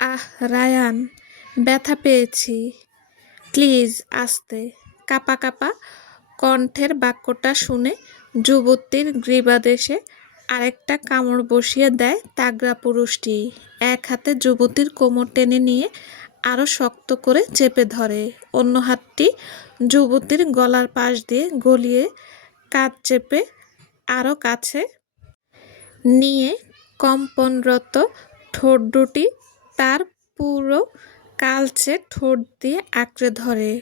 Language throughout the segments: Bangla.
আহ রায়ান, ব্যথা পেয়েছি। প্লিজ আস্তে। কাঁপা কাঁপা কণ্ঠের বাক্যটা শুনে যুবতীর গ্রীবাদেশে আরেকটা কামড় বসিয়ে দেয় তাগড়া পুরুষটি। এক হাতে যুবতীর কোমর টেনে নিয়ে আরো শক্ত করে চেপে ধরে, অন্য হাতটি যুবতীর গলার পাশ দিয়ে গলিয়ে কাঁধ চেপে আরো কাছে নিয়ে কম্পনরত ঠোঁট দুটি তার পুরো কালচে ঠোঁট দিয়ে আঁকড়ে ধরে।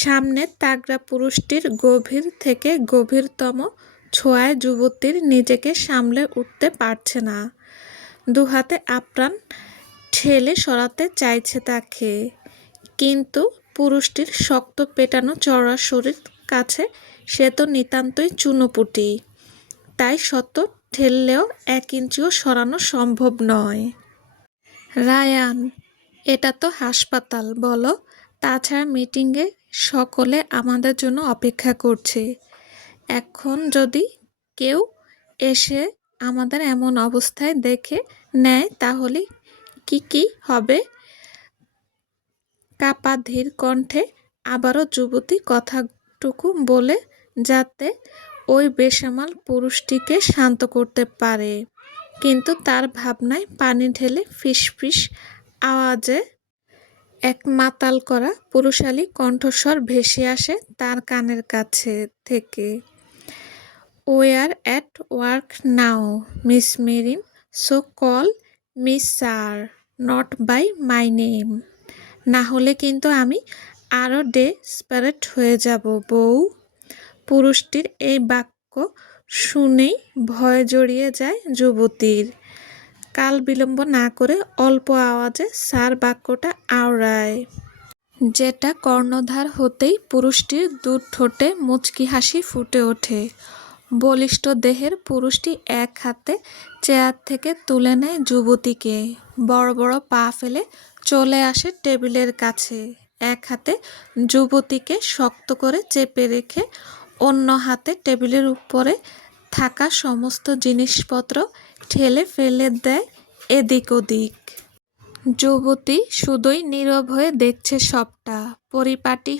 সামনে তাগড়া পুরুষটির গভীর থেকে গভীরতম ছোঁয়ায় যুবতীর নিজেকে সামলে উঠতে পারছে না। দুহাতে আপ্রাণ ঠেলে সরাতে চাইছে তাকে, কিন্তু পুরুষটির শক্ত পেটানো চওড়া শরীর কাছে সে তো নিতান্তই চুনোপুঁটি। তাই শত ঠেললেও 1 ইঞ্চিও সরানো সম্ভব নয়। রায়ান, এটা তো হাসপাতাল বলো। তাছাড়া মিটিংয়ে সকলে আমাদের জন্য অপেক্ষা করছে। এখন যদি কেউ এসে আমাদের এমন অবস্থায় দেখে নেয় তাহলে কি হবে? কাপা ধীর কণ্ঠে আবারও যুবতী কথাটুকু বলে, যাতে ওই বেসামাল পুরুষটিকে শান্ত করতে পারে। কিন্তু তার ভাবনায় পানি ঢেলে ফিসফিস আওয়াজে এক মাতাল করা পুরুষালী কণ্ঠস্বর ভেসে আসে তার কানের কাছে থেকে। We are at work now, miss Marin, so call me sir, not by my name. না হলে কিন্তু আমি আরও ডেসপারেট হয়ে যাব বউ। পুরুষটির এই বাক্য শুনেই ভয় জড়িয়ে যায় যুবতীর। কাল বিলম্ব না করে অল্প আওয়াজে স্যার বাক্যটা আওড়ায়, যেটা কর্ণধার হতেই পুরুষটির দু ঠোঁটে মুচকি হাসি ফুটে ওঠে। বলিষ্ঠ দেহের পুরুষটি এক হাতে চেয়ার থেকে তুলে নেয় যুবতীকে, বড় বড় পা ফেলে চলে আসে টেবিলের কাছে। এক হাতে যুবতীকে শক্ত করে চেপে রেখে অন্য হাতে টেবিলের উপরে থাকা সমস্ত জিনিসপত্র ঠেলে ফেলে দেয় এদিক ওদিক। যুবতী শুধুই নীরব হয়ে দেখছে সবটা। পরিপাটি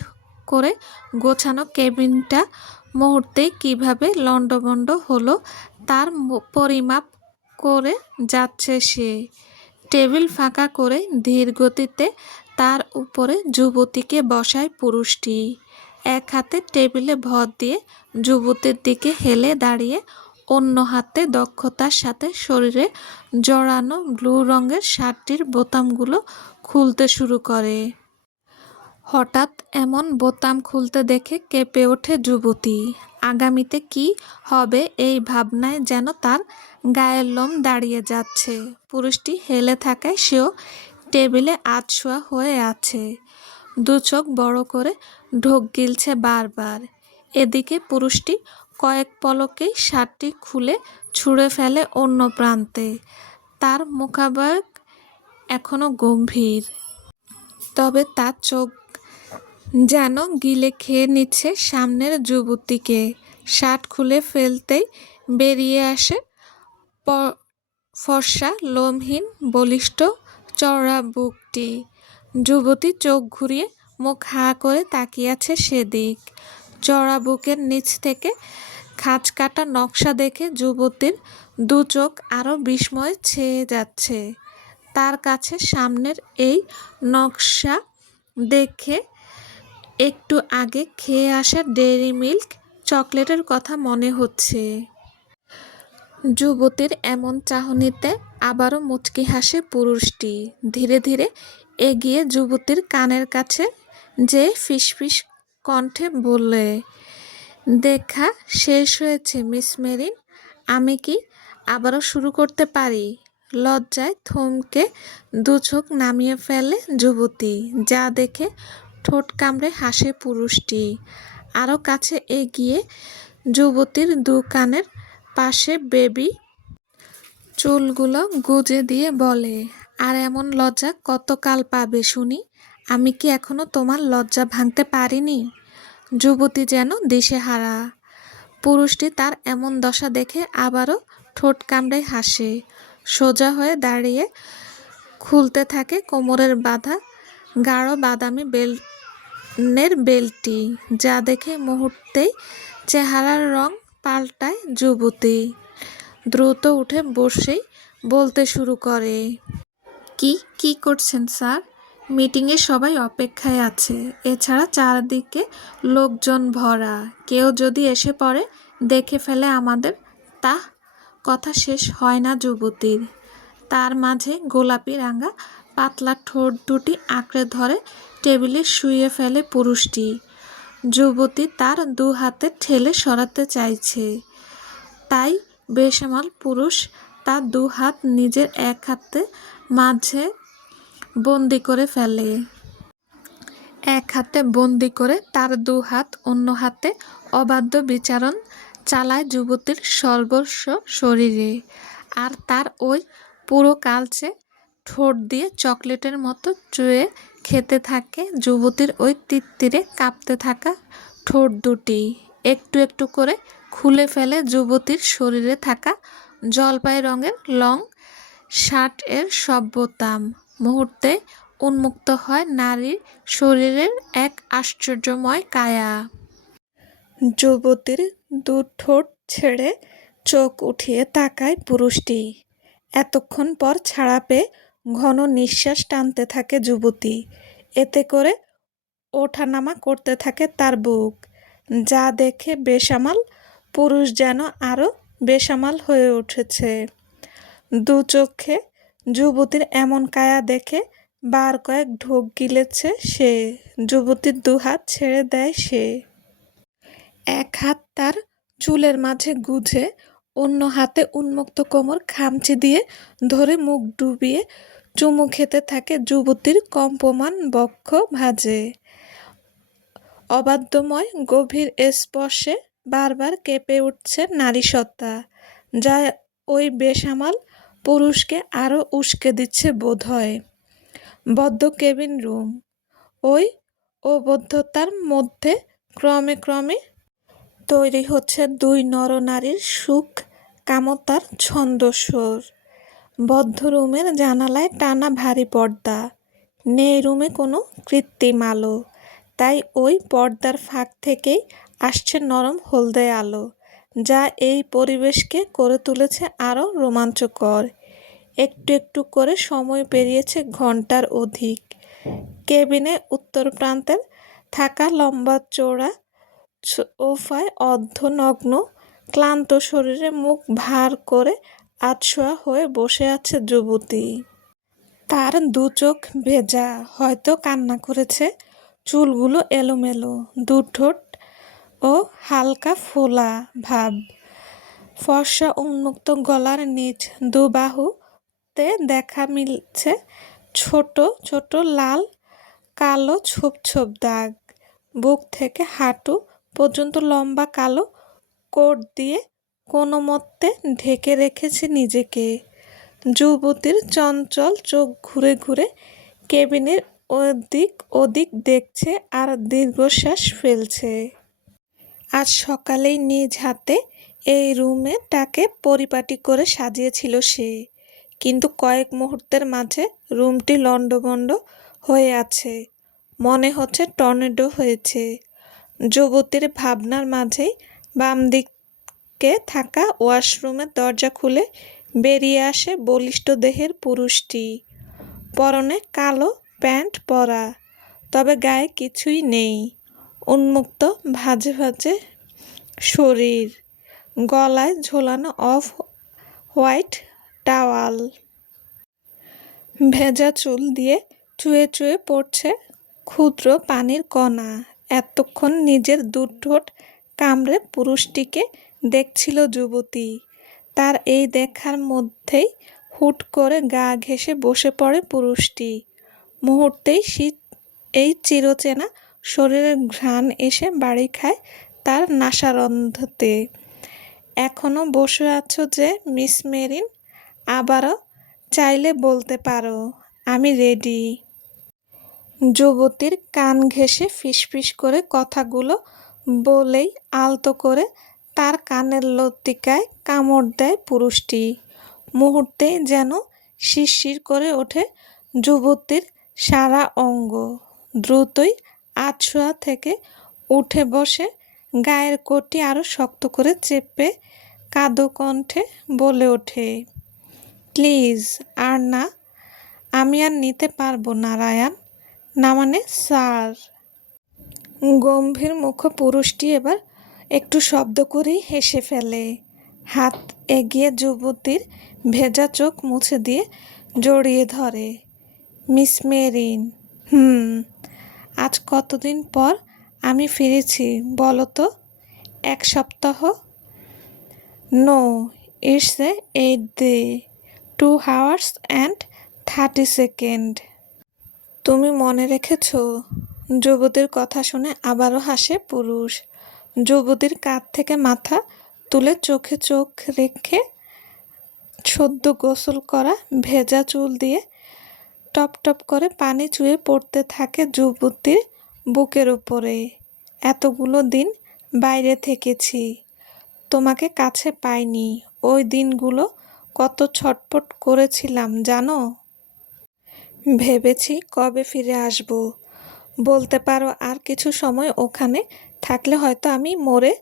করে গোছানো কেবিনটা মুহূর্তেই কিভাবে লণ্ডভণ্ড হলো তার পরিমাপ করে যাচ্ছে সে। টেবিল ফাঁকা করে ধীর গতিতে তার উপরে যুবতীকে বসায় পুরুষটি। এক হাতে টেবিলে ভর দিয়ে যুবতীর দিকে হেলে দাঁড়িয়ে অন্য হাতে দক্ষতার সাথে শরীরে জড়ানো ব্লু রঙের শার্টটির বোতামগুলো খুলতে শুরু করে। হঠাৎ এমন বোতাম খুলতে দেখে কেঁপে ওঠে যুবতী। আগামীতে কি হবে এই ভাবনায় যেন তার গায়ের লোম দাঁড়িয়ে যাচ্ছে। পুরুষটি হেলে থাকায় সেও টেবিলে আধশোয়া হয়ে আছে, দু চোখ বড় করে ঢোক গিলছে বারবার। এদিকে পুরুষটি কয়েক পলকেই শার্টটি খুলে ছুঁড়ে ফেলে অন্য প্রান্তে। তার মুখাবয়ব এখনো গম্ভীর, তবে তার চোখ যেন গিলে খেয়ে নিচ্ছে সামনের যুবতীকে। শার্ট খুলে ফেলতেই বেরিয়ে আসে ফর্সা লোমহীন বলিষ্ঠ চওড়া বুকটি। যুবতী চোখ ঘুরিয়ে মুখ হাঁ করে তাকিয়ে আছে সেদিক। চওড়া বুকের নিচ থেকে খাঁজ কাটা নকশা দেখে যুবতীর দু চোখ আরও বিস্ময়ে ছেয়ে যাচ্ছে। তার কাছে সামনের এই নকশা দেখে একটু আগে খেয়ে আসা ডেইরি মিল্ক চকলেটের কথা মনে হচ্ছে। যুবতীর এমন চাহনিতে আবারও মুচকি হাসে পুরুষটি। ধীরে ধীরে এগিয়ে যুবতীর কানের কাছে যে ফিসফিস কণ্ঠে বলে, দেখা শেষ হয়েছে মিস মেরিন, আমি কি আবারও শুরু করতে পারি? লজ্জায় থমকে দু চোখ নামিয়ে ফেলে যুবতী, যা দেখে ঠোঁট কামড়ে হাসে পুরুষটি। আরও কাছে এগিয়ে যুবতীর দু কানের পাশে বেবি চুলগুলো গুজে দিয়ে বলে, আর এমন লজ্জা কতকাল পাবে শুনি? আমি কি এখনো তোমার লজ্জা ভাঙতে পারিনি? যুবতী যেন দিশেহারা। পুরুষটি তার এমন দশা দেখে আবারও ঠোঁট কামড়ে হাসে। সোজা হয়ে দাঁড়িয়ে খুলতে থাকে কোমরের বাঁধা গাঢ় বাদামি বেল্টটি, যা দেখে মুহূর্তেই চেহারার রং পাল্টায় যুবতী। দ্রুত উঠে বসেই বলতে শুরু করে, কি করছেন স্যার? মিটিংয়ে সবাই অপেক্ষায় আছে, এছাড়া চারদিকে লোকজন ভরা, কেউ যদি এসে পড়ে দেখে ফেলে আমাদের। তা কথা শেষ হয় না যুবতীর। তার মাঝে গোলাপি রাঙা পাতলা ঠোঁট দুটি আঁকড়ে ধরে টেবিলে শুইয়ে ফেলে পুরুষটি। যুবতী তার দু হাতে ঠেলে সরাতে চাইছে, তাই বেসামাল পুরুষ তার দু হাত নিজের এক হাতে মাঝে বন্দি করে ফেলে। এক হাতে বন্দি করে তার দু হাত অন্য হাতে অবাধ্য বিচারণ চালায় যুবতীর সর্বস্ব শরীরে। আর তার ওই পুরো কালচে ঠোঁট দিয়ে চকলেটের মতো চুয়ে খেতে থাকে যুবতীর ওই তিত্তিরে কাঁপতে থাকা ঠোঁট দুটি। একটু একটু করে খুলে ফেলে যুবতীর শরীরে থাকা জলপাই রঙের লং শার্টের সব বোতাম। মুহূর্তে উন্মুক্ত হয় নারীর শরীরের এক আশ্চর্যময় কায়া। যুবতীর দু ঠোঁট ছেড়ে চোখ উঠিয়ে তাকায় পুরুষটি। এতক্ষণ পর ছাড়া পেয়ে ঘন নিঃশ্বাস টানতে থাকে যুবতী। এতে করে ওঠানামা করতে থাকে তার বুক, যা দেখে বেসামাল পুরুষ যেন আরও বেসামাল হয়ে উঠেছে। দু চোখে যুবতীর এমন কায়া দেখে বার কয়েক ঢোক গিলেছে সে। যুবতীর দু হাত ছেড়ে দেয় সে। এক হাত তার চুলের মাঝে গুজে, অন্য হাতে উন্মুক্ত কোমর খামচি দিয়ে ধরে মুখ ডুবিয়ে চুমু খেতে থাকে যুবতীর কম্পমান বক্ষ ভাঁজে। অবাধ্যময় গভীর স্পর্শে বারবার কেঁপে উঠছে নারীসত্তা, যা ওই বেসামাল পুরুষকে আরও উস্কে দিচ্ছে বোধহয়। বদ্ধ কেবিন রুম, ওই অবদ্ধতার মধ্যে ক্রমে ক্রমে তৈরি হচ্ছে দুই নরনারীর সুখ কামতার ছন্দস্বর। বদ্ধ রুমের জানালায় টানা ভারী পর্দা, নেই রুমে কোনো কৃত্রিম আলো, তাই ওই পর্দার ফাঁক থেকেই আসছে নরম হলদে আলো, যা এই পরিবেশকে করে তুলেছে আরও রোমাঞ্চকর। একটু একটু করে সময় পেরিয়েছে ঘন্টার অধিক। কেবিনে উত্তর প্রান্তে থাকা লম্বা চওড়া সোফায় অর্ধনগ্ন ক্লান্ত শরীরে মুখ ভার করে আধশোয়া হয়ে বসে আছে যুবতী। তার দু চোখ ভেজা, হয়তো কান্না করেছে। চুলগুলো এলোমেলো, দু ঠোঁট ও হালকা ফোলা ভাব। ফর্সা উন্মুক্ত গলার নিচ দু বাহুতে দেখা মিলছে ছোট ছোট লাল কালো ছোপ ছোপ দাগ। বুক থেকে হাঁটু পর্যন্ত লম্বা কালো কোট দিয়ে কোনো মতে ঢেকে রেখেছে নিজেকে। যুবতীর চঞ্চল চোখ ঘুরে ঘুরে কেবিনের ওদিক দেখছে আর দীর্ঘশ্বাস ফেলছে। আজ সকালেই নিজ হাতে এই রুমটাকে পরিপাটি করে সাজিয়েছিল সে, কিন্তু কয়েক মুহূর্তের মাঝে রুমটি লণ্ডভণ্ড হয়ে আছে, মনে হচ্ছে টর্নেডো হয়েছে। যুবতীর ভাবনার মাঝেই বাম দিকে থাকা ওয়াশরুমের দরজা খুলে বেরিয়ে আসে বলিষ্ঠ দেহের পুরুষটি। পরনে কালো প্যান্ট পরা, তবে গায়ে কিছুই নেই। উন্মুক্ত ভাঁজে ভাঁজে শরীর, গলায় ঝোলানো অফ হোয়াইট টাওয়াল। ভেজা চুল দিয়ে চুয়ে চুয়ে পড়ছে ক্ষুদ্র পানির কণা। এতক্ষণ নিজের দু ঠোঁট কামড়ে পুরুষটিকে দেখছিল যুবতী। তার এই দেখার মধ্যেই হুট করে গা ঘেঁষে বসে পড়ে পুরুষটি। মুহূর্তেই এই চিরচেনা শরীরের ঘ্রাণ এসে বাড়ি খায় তার নাসারন্ধ্রতে। এখনো বসে আছো যে মিস মেরিন? আবারও চাইলে বলতে পারো, আমি রেডি। যুবতীর কান ঘেঁষে ফিসফিস করে কথাগুলো বলেই আলতো করে তার কানের লতিকায় কামড় দেয় পুরুষটি। মুহূর্তেই যেন শিরশির করে ওঠে যুবতীর সারা অঙ্গ দ্রুতই আধশোয়া থেকে উঠে বসে গায়ের কোটটি আরো শক্ত করে চেপে কাঁদো কণ্ঠে বলে ওঠে, প্লিজ আর না, আমি আর নিতে পারবো না রায়ান, না মানে স্যার। গম্ভীর মুখ পুরুষটি এবার একটু শব্দ করেই হেসে ফেলে, হাত এগিয়ে যুবতীর ভেজা চোখ মুছে দিয়ে জড়িয়ে ধরে। মিস মেরিন, আজ কতদিন পর আমি ফিরেছি বলো তো? 1 সপ্তাহ? No, it's 8 day, 2 hours and 30 second. তুমি মনে রেখেছ? যুবতীর কথা শুনে আবারও হাসে পুরুষ। যুবতীর কাঁধ থেকে মাথা তুলে চোখে চোখ রেখে সদ্য গোসল করা ভেজা চুল দিয়ে টপ টপ করে পানি চুয়ে পড়তে থাকে যুবতীর বুকের উপরে। এতগুলো দিন বাইরে থেকেছি, তোমাকে কাছে পাইনি। ওই দিনগুলো কত ছটফট করেছিলাম জানো? ভেবেছি কবে ফিরে আসব। বলতে পারো আর কিছু সময় ওখানে থাকলে হয়তো আমি মরে।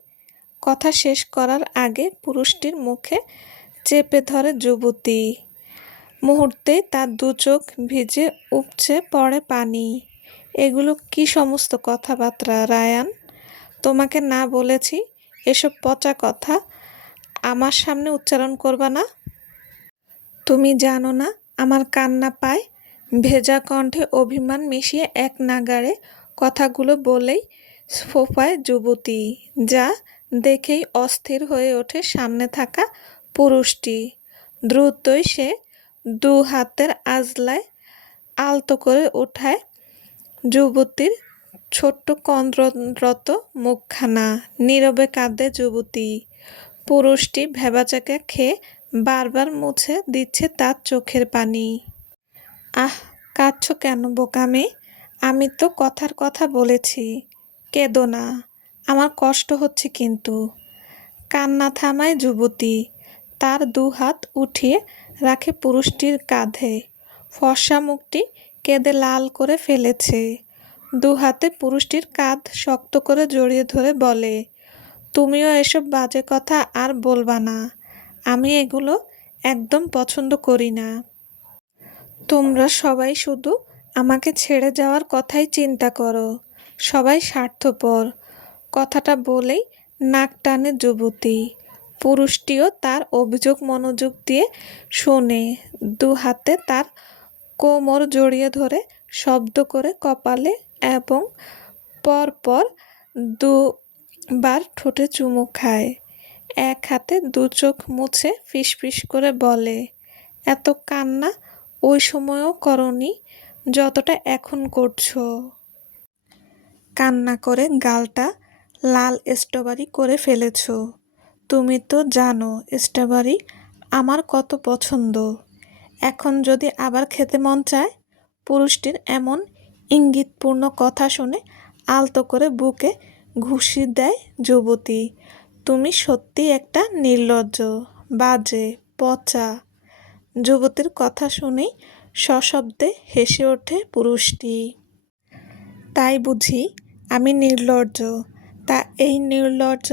কথা শেষ করার আগে পুরুষটির মুখে চেপে ধরে যুবতী। মুহূর্তেই তার দু চোখ ভিজে উপচে পড়ে পানি। এগুলো কি সমস্ত কথাবার্তা রায়ান? তোমাকে না বলেছি এসব পচা কথা আমার সামনে উচ্চারণ করবা না? তুমি জানো না আমার কান্না পায়? ভেজা কণ্ঠে অভিমান মিশিয়ে এক নাগাড়ে কথাগুলো বলেই ফোঁপায় যুবতী, যা দেখেই অস্থির হয়ে ওঠে সামনে থাকা পুরুষটি। দ্রুতই সে 2 হাতের আঁজলায় আলতো করে ওঠায় যুবতীর ছোট্ট কন্দরত মুখখানা। নীরবে কাঁদে যুবতী। পুরুষটি ভ্যাবাচাকা খেয়ে বারবার মুছে দিচ্ছে তার চোখের পানি। আহ, কাঁদছো কেন বোকা মেয়ে? আমি তো কথার কথা বলেছি, কেঁদো না, আমার কষ্ট হচ্ছে কিন্তু। কান্না থামায় যুবতী, তার 2 হাত উঠিয়ে রাখে পুরুষটির কাঁধে। ফর্সা মুখটি কেঁদে লাল করে ফেলেছে। 2 হাতে পুরুষটির কাঁধ শক্ত করে জড়িয়ে ধরে বলে, তুমিও এসব বাজে কথা আর বলবা না। আমি এগুলো একদম পছন্দ করি না। তোমরা সবাই শুধু আমাকে ছেড়ে যাওয়ার কথাই চিন্তা করো। সবাই স্বার্থপর। কথাটা বলেই নাক টানে যুবতী। পুরুষটিও তার অভিযোগ মনোযোগ দিয়ে শোনে। 2 হাতে তার কোমর জড়িয়ে ধরে শব্দ করে কপালে এবং পরপর 2বার ঠোঁটে চুমু খায়। এক হাতে 2 চোখ মুছে ফিসফিস করে বলে, এত কান্না ওই সময়ও করনি যতটা এখন করছো। কান্না করে গালটা লাল স্ট্রবেরি করে ফেলেছ। তুমি তো জানো স্ট্রবেরি আমার কত পছন্দ। এখন যদি আবার খেতে মন চায়? পুরুষটির এমন ইঙ্গিতপূর্ণ কথা শুনে আলতো করে বুকে ঘুষি দেয় যুবতী। তুমি সত্যি একটা নির্লজ্জ, বাজে, পচা। যুবতীর কথা শুনেই সশব্দে হেসে ওঠে পুরুষটি। তাই বুঝি আমি নির্লজ্জ? তা এই নির্লজ্জ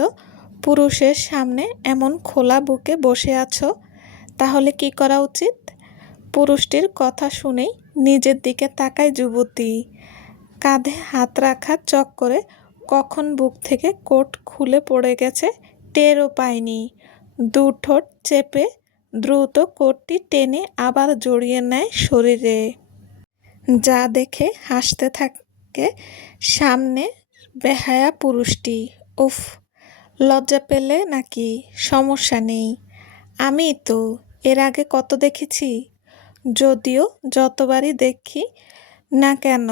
পুরুষের সামনে এমন খোলা বুকে বসে আছো, তাহলে কি করা উচিত? পুরুষটির কথা শুনেই নিজের দিকে তাকায় যুবতী। কাঁধে হাত রাখা চক্করে কখন বুক থেকে কোট খুলে পড়ে গেছে টেরও পায়নি। 2 ঠোঁট চেপে দ্রুত কোটটি টেনে আবার জড়িয়ে নেয় শরীরে। যা দেখে হাসতে থাকে সামনে বেহায়া পুরুষটি। উফ, লজ্জা পেলে নাকি? সমস্যা নেই, আমি তো এর আগে কত দেখেছি। যদিও যতবারই দেখি না কেন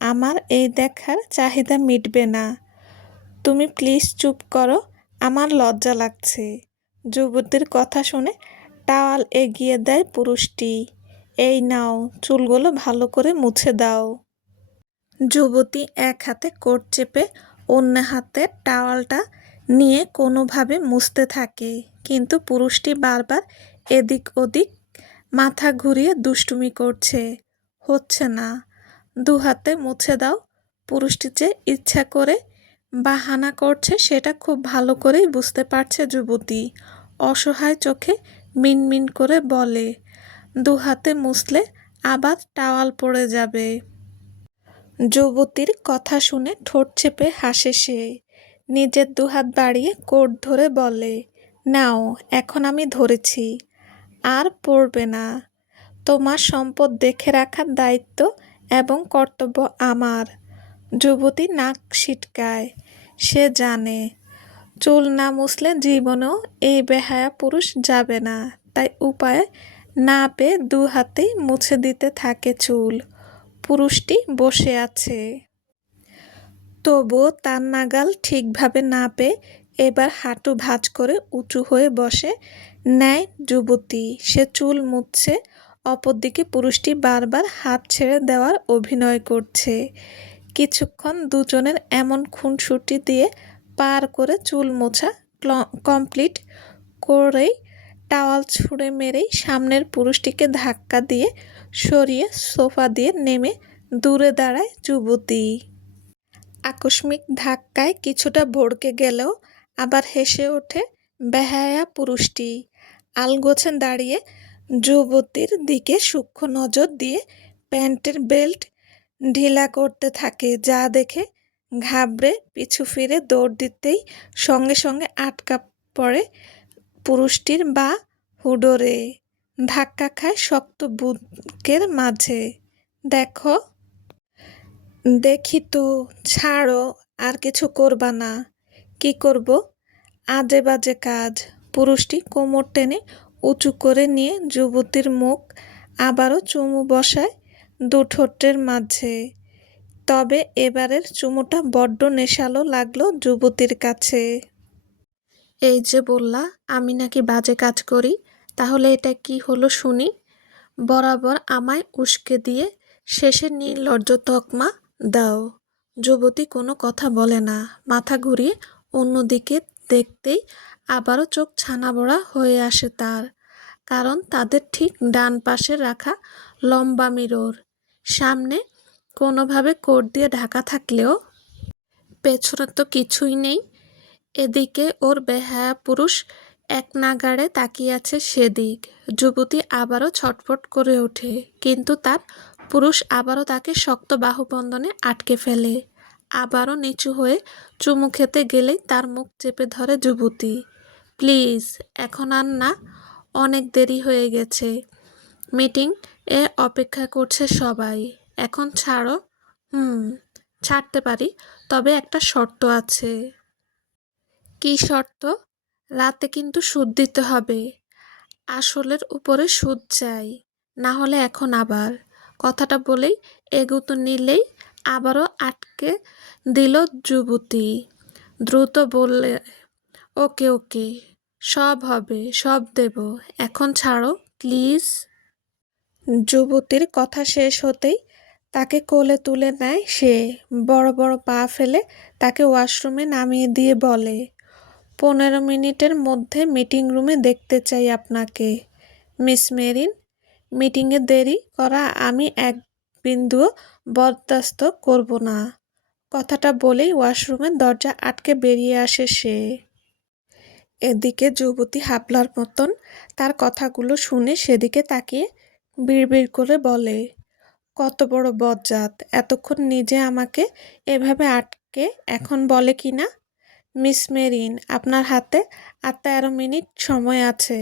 আমার এই দেখার চাহিদা মিটবে না। তুমি প্লিজ চুপ করো, আমার লজ্জা লাগছে। যুবতীর কথা শুনে টাওয়াল এগিয়ে দেয় পুরুষটি। এই নাও, চুলগুলো ভালো করে মুছে দাও। যুবতী এক হাতে কোট চেপে অন্য হাতে টাওয়ালটা নিয়ে কোনোভাবে মুছতে থাকে, কিন্তু পুরুষটি বারবার এদিক ওদিক মাথা ঘুরিয়ে দুষ্টুমি করছে। হচ্ছে না, দুহাতে মুছে দাও। পুরুষটি যে ইচ্ছা করে বাহানা করছে সেটা খুব ভালো করেই বুঝতে পারছে যুবতী। অসহায় চোখে মিনমিন করে বলে, দুহাতে মুছলে আবার টাওয়াল পড়ে যাবে। যুবতীর কথা শুনে ঠোঁট চেপে হাসে সে। নিজের দুহাত বাড়িয়ে কোট ধরে বলে, নাও, এখন আমি ধরেছি, আর পড়বে না। তোমার সম্পদ দেখে রাখার দায়িত্ব এবং কর্তব্য আমার। যুবতী নাক সিটকায়। সে জানে চুল না মুছলে জীবনেও এই বেহায়া পুরুষ যাবে না, তাই উপায় না পেয়ে দু হাতেই মুছে দিতে থাকে চুল। পুরুষটি বসে আছে, তবুও তার নাগাল ঠিকভাবে না পেয়ে এবার হাঁটু ভাঁজ করে উঁচু হয়ে বসে নেয় যুবতী। সে চুল মুছছে, অপরদিকে পুরুষটি বারবার হাত ছেড়ে দেওয়ার অভিনয় করছে। কিছুক্ষণ দুজনের এমন খুনসুটি দিয়ে পার করে চুল মোছা কমপ্লিট করেই টাওয়াল ছুঁড়ে মেরেই সামনের পুরুষটিকে ধাক্কা দিয়ে সরিয়ে সোফা দিয়ে নেমে দূরে দাঁড়ায় যুবতী। আকস্মিক ধাক্কায় কিছুটা ভড়কে গেলেও আবার হেসে ওঠে বেহায়া পুরুষটি। আলগোছে দাঁড়িয়ে যুবতীর দিকে সূক্ষ্ম নজর দিয়ে প্যান্টের বেল্ট ঢিলা করতে থাকে, যা দেখে ঘাবড়ে পিছু ফিরে দৌড় দিতেই সঙ্গে সঙ্গে আটকা পড়ে পুরুষটির বা হুডোরে। ধাক্কা খায় শক্ত বুকের মাঝে। দেখো, দেখি তো, ছাড়ো, আর কিছু করবা না। কি করব? আজে বাজে কাজ। পুরুষটি কোমর টেনে উঁচু করে নিয়ে যুবতীর মুখ আবারও চুমু বসায় দু ঠোঁটের মাঝে। তবে এবারের চুমুটা বড্ড নেশালো লাগলো যুবতীর কাছে। এই যে বললা আমি নাকি বাজে কাজ করি, তাহলে এটা কি হলো শুনি? বরাবর আমায় উস্কে দিয়ে শেষে নির্লজ্জ তকমা দাও। যুবতী কোনো কথা বলে না, মাথা ঘুরিয়ে অন্যদিকে দেখতেই আবারও চোখ ছানাবড়া হয়ে আসে তার। কারণ তাদের ঠিক ডান পাশে রাখা লম্বা মিরর সামনে কোনোভাবে কোট দিয়ে ঢাকা থাকলেও পেছনে তো কিছুই নেই। এদিকে ওর বেহায়া পুরুষ এক নাগাড়ে তাকিয়ে আছে সেদিক। যুবতী আবারও ছটফট করে ওঠে, কিন্তু তার পুরুষ আবারও তাকে শক্ত বাহুবন্ধনে আটকে ফেলে। আবারও নিচু হয়ে চুমু খেতে গেলেই তার মুখ চেপে ধরে যুবতী। প্লিজ, এখন আর না, অনেক দেরি হয়ে গেছে। মিটিং এ অপেক্ষা করছে সবাই। এখন ছাড়ো। ছাড়তে পারি, তবে একটা শর্ত আছে। কি শর্ত? রাতে কিন্তু সুদ দিতে হবে। আসলের উপরে সুদ চাই, না হলে এখন আবার। কথাটা বলেই এগুতো নিলেই আবারও আটকে দিল যুবতী। দ্রুত বললে, ওকে ওকে, সব হবে, সব দেব, এখন ছাড়ো প্লিজ। যুবতীর কথা শেষ হতেই তাকে কোলে তুলে নেয় সে। বড় বড় পা ফেলে তাকে ওয়াশরুমে নামিয়ে দিয়ে বলে, 15 মিনিটের মধ্যে মিটিং রুমে দেখতে চাই আপনাকে মিস মেরিন। মিটিংয়ে দেরি করা আমি এক বিন্দুও বরদাস্ত করব না। কথাটা বলেই ওয়াশরুমের দরজা আটকে বেরিয়ে আসে সে। এদিকে যুবতী হাবলার মতন তার কথাগুলো শুনে সেদিকে তাকিয়ে বিড়বিড় করে বলে, কত বড় বজ্জাত, এতক্ষণ নিজে আমাকে এভাবে আটকে এখন বলে কি না। মিস মেরিন, আপনার হাতে আর 13 মিনিট সময় আছে,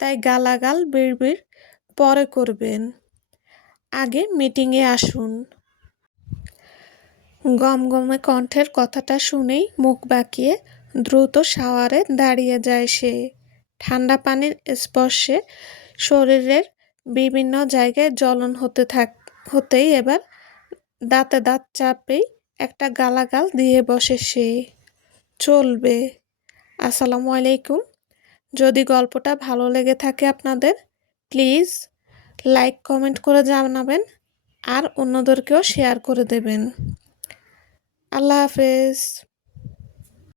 তাই গালাগাল বিড়বিড় পরে করবেন, আগে মিটিংয়ে আসুন। গমগমে কণ্ঠের কথাটা শুনেই মুখ বাঁকিয়ে দ্রুত শাওয়ারে দাঁড়িয়ে যায় সে। ঠান্ডা পানির স্পর্শে শরীরের বিভিন্ন জায়গায় জ্বলন হতেই এবার দাঁতে দাঁত চাপেই একটা গালাগাল দিয়ে বসে সে। চলবে। আসসালামু আলাইকুম। যদি গল্পটা ভালো লেগে থাকে আপনাদের, প্লিজ লাইক কমেন্ট করে জানাবেন আর অন্যদেরকেও শেয়ার করে দেবেন। আল্লাহ হাফেজ।